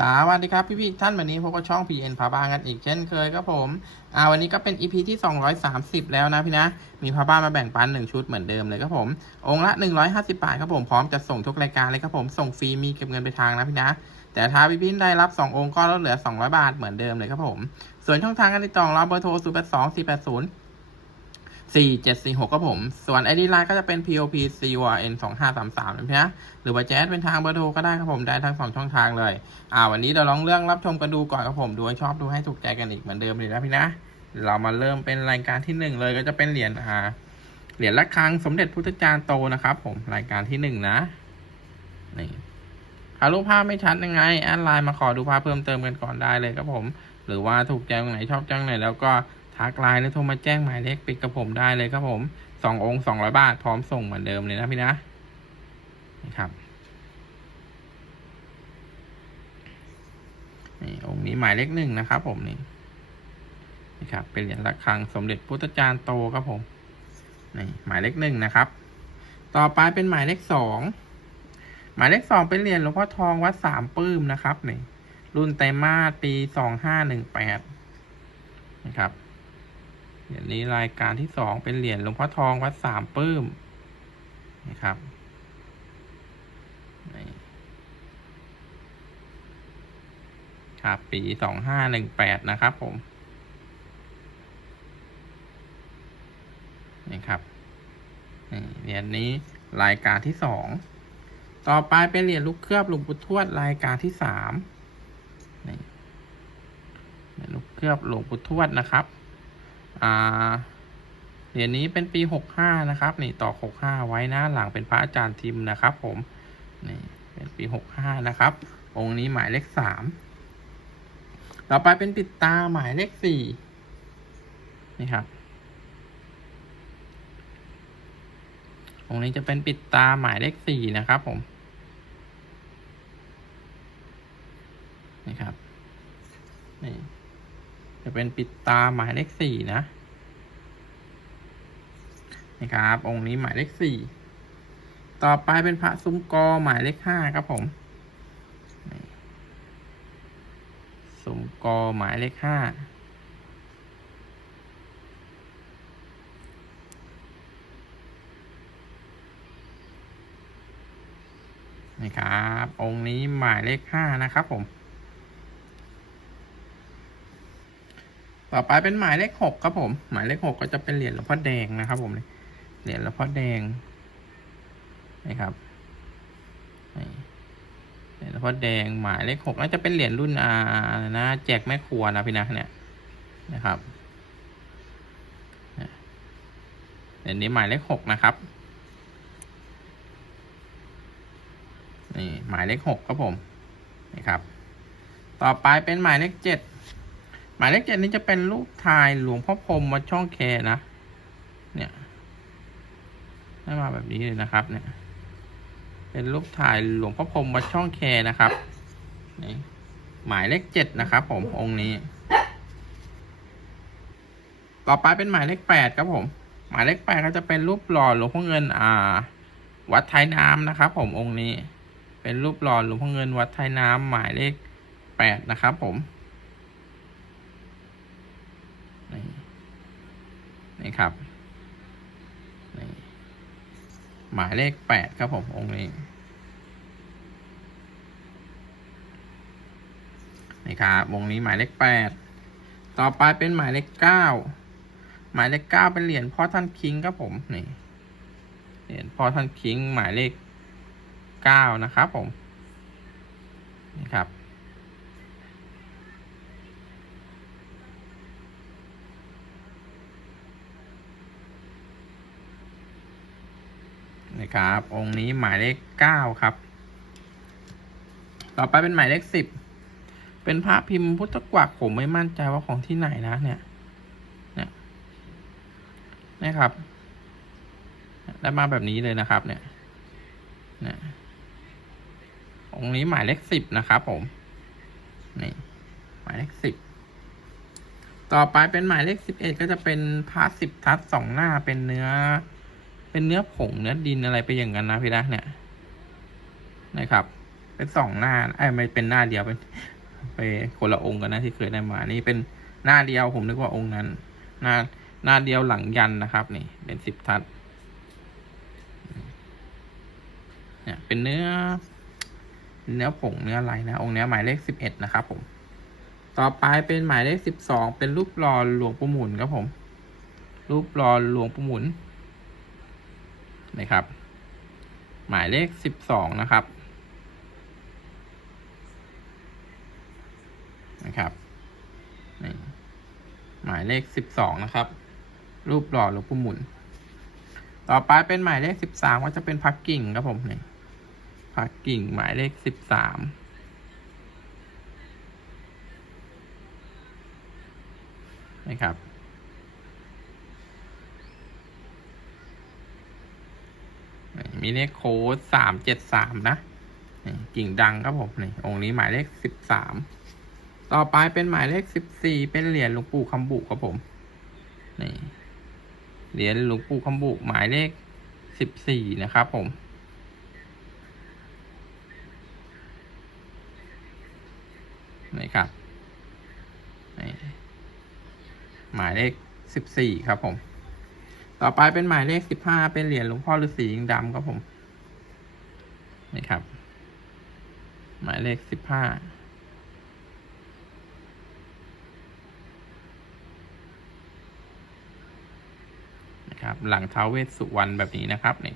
สวัสดีครับพี่พี่ๆท่านวันนี้พบกับช่อง PN พาบ้านกันอีกเช่นเคยครับผมอ่าวันนี้ก็เป็น EP ที่ 230 แล้วนะพี่นะ มีพาบ้านมาแบ่งปัน 1 ชุดเหมือนเดิมเลยครับผม องค์ละ 150 บาทครับผมพร้อมจะส่งทุกรายการเลยครับผมส่งฟรีมีเก็บเงินไปทางนะพี่นะ แต่ถ้าพี่พี่ๆได้รับ 2 องค์ก็ลดเหลือ 200 บาทเหมือนเดิมเลยครับผม ส่วนช่องทางการติดต่อเราเบอร์โทร 0 8 2 4 8 0 สี่เจ็ดสี่หกครับผม ส่วนไอดีไลน์ก็จะเป็น pop cyn สองห้าสามสามนะพี่นะหรือว่าแจ๊สเป็นทางเบอร์โทรก็ได้ครับผมได้ทั้งสองช่องทางเลย อ่า วันนี้เราลองเรื่องรับชมกันดูก่อนครับผมดูให้ชอบดูให้ถูกใจกันอีกเหมือนเดิมเลยนะพี่นะ เรามาเริ่มเป็นรายการที่หนึ่งเลยก็จะเป็นเหรียญอ่าเหรียญละครังสมเด็จพุทธจารย์โตนะครับ ผมรายการที่หนึ่งนะนี่หารูปภาพไม่ชัดยังไงแอดไลน์มาขอดูภาพเพิ่มเติมกันก่อนได้เลยครับผม หรือว่าถูกใจตรงไหนชอบจังไหนแล้วก็ ทักไลน์หรือโทรมาแจ้งหมายเลขปิดกับผมได้เลยครับผมสององค์สองร้อยบาท พร้อมส่งเหมือนเดิมเลยนะพี่นะนี่ครับนี่องค์นี้หมายเลขหนึ่งนะครับผมนี่นี่ครับเป็นเหรียญระฆังสมเด็จพุทธจารย์โตครับผมนี่หมายเลขหนึ่งนะครับ ต่อไปเป็นหมายเลขสองหมายเลขสองเป็นเหรียญหลวงพ่อทองวัดสามปื้มนะครับนี่รุ่นไตรมาสปีสองห้าหนึ่งแปดนะครับ เหรียญนี้รายการที่สองเป็นเหรียญหลวงพ่อทองวัดสามปื้มนะครับครับปีสองห้าหนึ่งแปดนะครับผมนี่ครับนี่เหรียญนี้รายการที่สองต่อไปเป็นเหรียญลูกเคลือบหลวงปู่ทวดรายการที่สามเหรียญลูกเคลือบหลวงปู่ทวดนะครับ เหรียญนี้เป็นปีหกห้านะครับ นี่ต่อหกห้าไว้นะหลังเป็นพระอาจารย์ทิมนะครับ ผม นี่เป็นปีหกห้านะครับ องค์นี้หมายเลขสามต่อไปเป็นปิดตาหมายเลขสี่นี่ครับ องค์นี้จะเป็นปิดตาหมายเลขสี่นะครับผม นี่ครับ นี่ จะเป็นปิดตาหมายเลขสี่นะนี่ครับองค์นี้หมายเลขสี่ต่อไปเป็นพระซุ้มกอหมายเลขห้าครับผมซุ้มกอหมายเลขห้านี่ครับองค์นี้หมายเลขห้านะครับผม ต่อไปเป็นหมายเลขหกครับผม หมายเลขหกก็จะเป็นเหรียญหลวงพ่อแดงนะครับผมเหรียญหลวงพ่อแดงนี่ครับเหรียญหลวงพ่อแดงหมายเลขหกน่าจะเป็นเหรียญรุ่นอานะแจกแม่ครัวนะพี่นะเนี่ยนะครับเหรียญนี้หมายเลขหกนะครับนี่หมายเลขหกครับผมนี่ครับ ต่อไปเป็นหมายเลขเจ็ด หมายเลขเจ็ดนี้จะเป็นรูปถ่ายหลวงพ่อพรมวัดช่องแคนะ เนี่ยได้มาแบบนี้เลยนะครับ เนี่ย เป็นรูปถ่ายหลวงพ่อพรมวัดช่องแคนะครับนี่หมายเลขเจ็ดนะครับ ผมองค์นี้ ต่อไปเป็นหมายเลขแปดครับผม หมายเลขแปดก็จะเป็นรูปหล่อหลวงพ่อเงิน อ่า วัดไทยน้ำนะครับ ผมองค์นี้ เป็นรูปหล่อหลวงพ่อเงินวัดไทยน้ำหมายเลขแปดนะครับ ผม นี่นี่ ครับ หมายเลขแปดครับผมองค์นี้นี่ครับวงนี้หมายเลขแปดต่อไปเป็นหมายเลขเก้าหมายเลขเก้าเป็นเหรียญพ่อท่านคิงครับผมนี่เหรียญพ่อท่านคิงหมายเลขเก้านะครับผมนี่ครับ ครับ องค์นี้หมายเลขเก้าครับ ต่อไปเป็นหมายเลขสิบเป็นพระพิมพ์พุทธกวักผมไม่มั่นใจว่าของที่ไหนนะเนี่ยเนี่ยนะครับได้มาแบบนี้เลยนะครับ เนี่ยนี่ยองค์นี้หมายเลขสิบนะครับผม นี่ หมายเลขสิบ ต่อไปเป็นหมายเลขสิบเอ็ดก็จะเป็นพระสิบทัศสองหน้าเป็นเนื้อ เป็นเนื้อผงเนื้อดินอะไรไปอย่างนั้นนะพี่นะเนี่ยนะครับ เป็นสองหน้าไอ้ไม่เป็นหน้าเดียวเป็นไปคนละองค์กันนะที่เคยได้มานี่เป็นหน้าเดียวผมนึกว่าองค์นั้น หน้าหน้าเดียวหลังยันนะครับ นี่ เป็นสิบทัศเนี่ยเป็นเนื้อ เนื้อผงเนื้ออะไรนะ องค์เนี้ยหมายเลขสิบเอ็ดนะครับผม ต่อไปเป็นหมายเลขสิบสองเป็นรูปหล่อหลวงปู่หมุนครับผม รูปหล่อหลวงปู่หมุน นะครับ หมายเลขสิบสองนะครับนะครับนี่หมายเลขสิบสองนะครับ รูปหล่อหลวงปู่หมุน ต่อไปเป็นหมายเลขสิบสามก็จะเป็นพักกิ่งครับผมนี่พักกิ่งหมายเลขสิบสามนะครับ มีเลขโค้ดสามเจ็ดสามนะกิ่งดังครับผมนี่องค์นี้หมายเลขสิบสามต่อไปเป็นหมายเลขสิบสี่เป็นเหรียญหลวงปู่คำบุครับผมนี่เหรียญหลวงปู่คำบุหมายเลขสิบสี่นะครับผมนี่ครับนี่หมายเลขสิบสี่ครับผม ต่อไปเป็นหมายเลขสิบห้าเป็นเหรียญหลวงพ่อฤาษียิงดำครับผมนี่ครับ หมายเลขสิบห้านะครับ หลังท้าวเวสสุวรรณแบบนี้นะครับนี่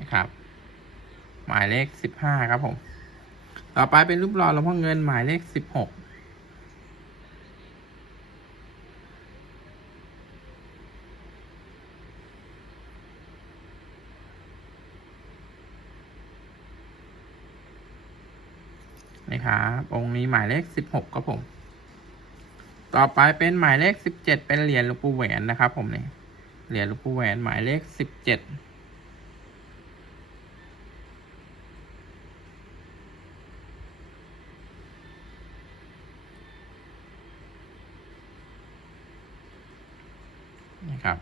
นะครับ หมายเลขสิบห้าครับผม ต่อไปเป็นรูปหล่อหลวงพ่อเงินหมายเลขสิบหก ครับ องค์นี้หมายเลขสิบหกครับผม ต่อไปเป็นหมายเลขสิบเจ็ดเป็นเหรียญหลวงปู่แหวนนะครับ ผมเนี่ยเหรียญหลวงปู่แหวนหมายเลขสิบเจ็ดนะครับ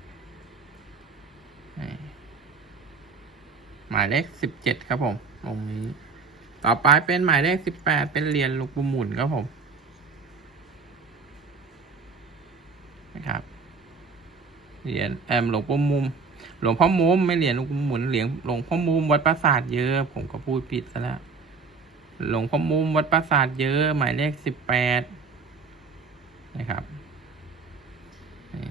หมายเลขสิบเจ็ดครับผมองนี้ ต่อไปเป็นหมายเลขสิบแปดเป็นเหรียญหลวงปู่หมุนครับผมนะครับเหรียญแอมหลวงพ่อมุม หลวงพ่อมุมไม่เหรียญหลวงปู่หมุนเหรียญหลวงพ่อมุมวัดปราสาทเยอะ ผมก็พูดผิดซะแล้วหลวงพ่อมุมวัดปราสาทเยอะ หมายเลขสิบแปดนะครับนี่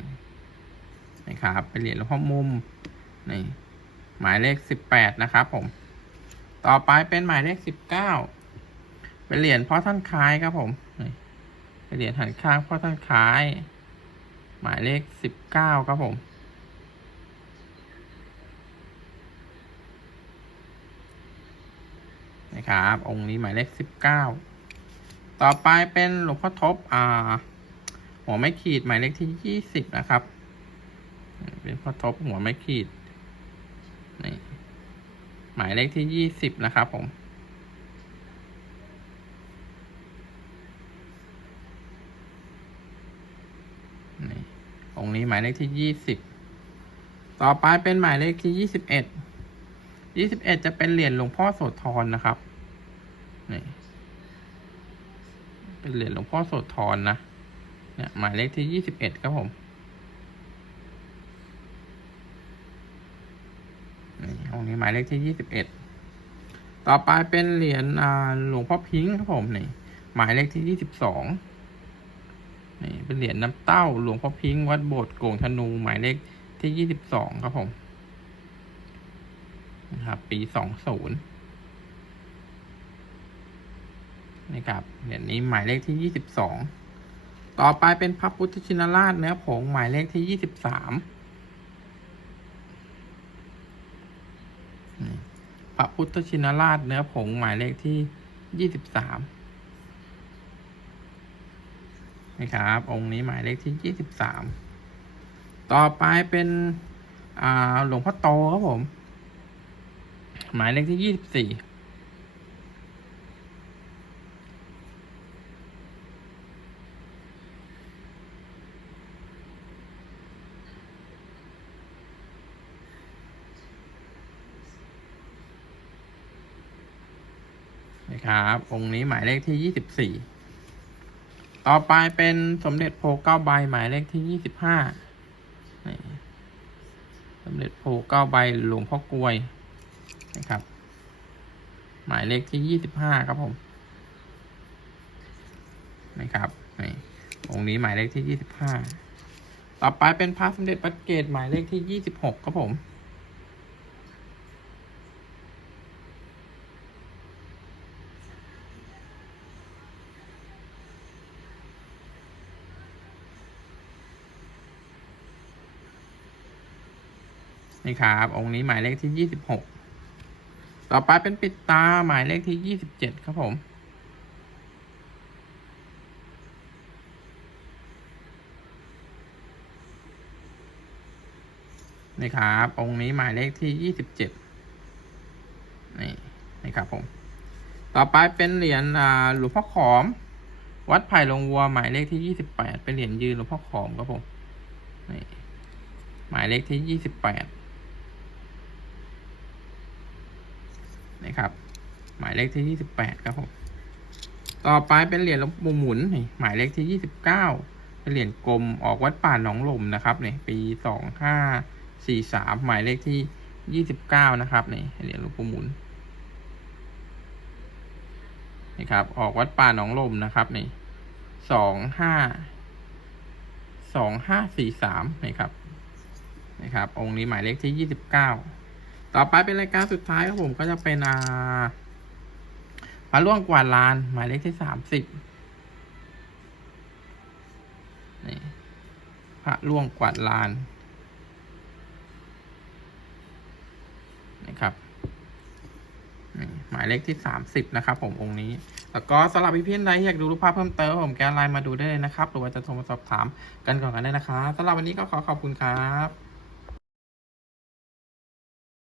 นะครับเป็นเหรียญหลวงพ่อมุมนี่หมายเลขสิบแปดนะครับผม ต่อไปเป็นหมายเลขสิบเก้าเป็นเหรียญพ่อท่านคล้ายครับผมเป็นเหรียญหันข้างพ่อท่านคล้าย หมายเลขสิบเก้าครับผมนะครับ องค์นี้หมายเลขสิบเก้าต่อไปเป็นหลวงพ่อทบอ่า หัวไม่ขีดหมายเลขที่ยี่สิบนะครับ เป็นพ่อทบหัวไม่ขีดนี่ หมายเลขที่ยี่สิบนะครับผมนี่องค์นี้หมายเลขที่ยี่สิบต่อไปเป็นหมายเลขที่ยี่สิบเอ็ดยี่สิบเอ็ดจะเป็นเหรียญหลวงพ่อโสธรนะครับนี่เป็นเหรียญหลวงพ่อโสธรนะเนี่ยหมายเลขที่ยี่สิบเอ็ดครับผม นี่องค์นี้ หมายเลขที่ยี่สิบเอ็ดต่อไปเป็นเหรียญหลวงพ่อพิงค์ครับผมนี่หมายเลขที่ยี่สิบสองนี่เป็นเหรียญน้ำเต้าหลวงพ่อพิงค์วัดโบสถ์โก่งธนูหมายเลขที่ยี่สิบสองครับผมนะครับปีสองศูนย์นะครับเหรียญนี้หมายเลขที่ยี่สิบสองต่อไปเป็นพระพุทธชินราชเนื้อผงหมายเลขที่ยี่สิบสาม พระพุทธชินราชเนื้อผงหมายเลขที่ยี่สิบสามนะครับ องค์นี้หมายเลขที่ยี่สิบสาม ต่อไปเป็นหลวงพ่อโตครับผม หมายเลขที่ยี่สิบสี่ นะครับ องค์นี้หมายเลขที่ยี่สิบสี่ต่อไปเป็นสมเด็จโพเก้าใบหมายเลขที่ยี่สิบห้าสมเด็จโพเก้าใบหลวงพ่อกลวยนะครับ หมายเลขที่ยี่สิบห้าครับผมนะครับนี่องค์นี้หมายเลขที่ยี่สิบห้าต่อไปเป็นพระสมเด็จปัดเกตหมายเลขที่ยี่สิบหกครับผม นี่ครับ องค์นี้หมายเลขที่ยี่สิบหกต่อไปเป็นปิดตาหมายเลขที่ยี่สิบเจ็ดครับผม นี่ครับ องค์นี้หมายเลขที่ยี่สิบเจ็ดนี่นี่ครับผม ต่อไปเป็นเหรียญหลวงพ่อขอม วัดไผ่ลงวัวหมายเลขที่ยี่สิบแปดเป็นเหรียญยืนหลวงพ่อขอมครับผมนี่หมายเลขที่ยี่สิบแปด นะครับ หมายเลขที่ยี่สิบแปดครับผม ต่อไปเป็นเหรียญหลวงปู่หมุนนี่หมายเลขที่ยี่สิบเก้าเป็นเหรียญกลมออกวัดป่าหนองลมนะครับนี่ปีสองห้าสี่สามหมายเลขที่ยี่สิบเก้านะครับนี่เหรียญหลวงปู่หมุนนี่ครับออกวัดป่าหนองลมนะครับนี่สองห้าสองห้าสี่สามนี่ครับนี่ครับ องค์นี้หมายเลขที่ยี่สิบเก้า ต่อไปเป็นรายการสุดท้ายครับผมก็จะเป็นอ่าพระล่วงกวาดลาน หมายเลขที่สามสิบนี่พระล่วงกวาดลานนะครับนี่หมายเลขที่สามสิบนะครับผมองค์นี้ แล้วก็สำหรับพี่เพื่อนใดอยากดูรูปภาพเพิ่มเติมผมแกนไลน์มาดูได้เลยนะครับ หรือว่าจะโทรมาสอบถามกันก่อนกันได้นะครับสำหรับวันนี้ก็ขอขอบคุณครับ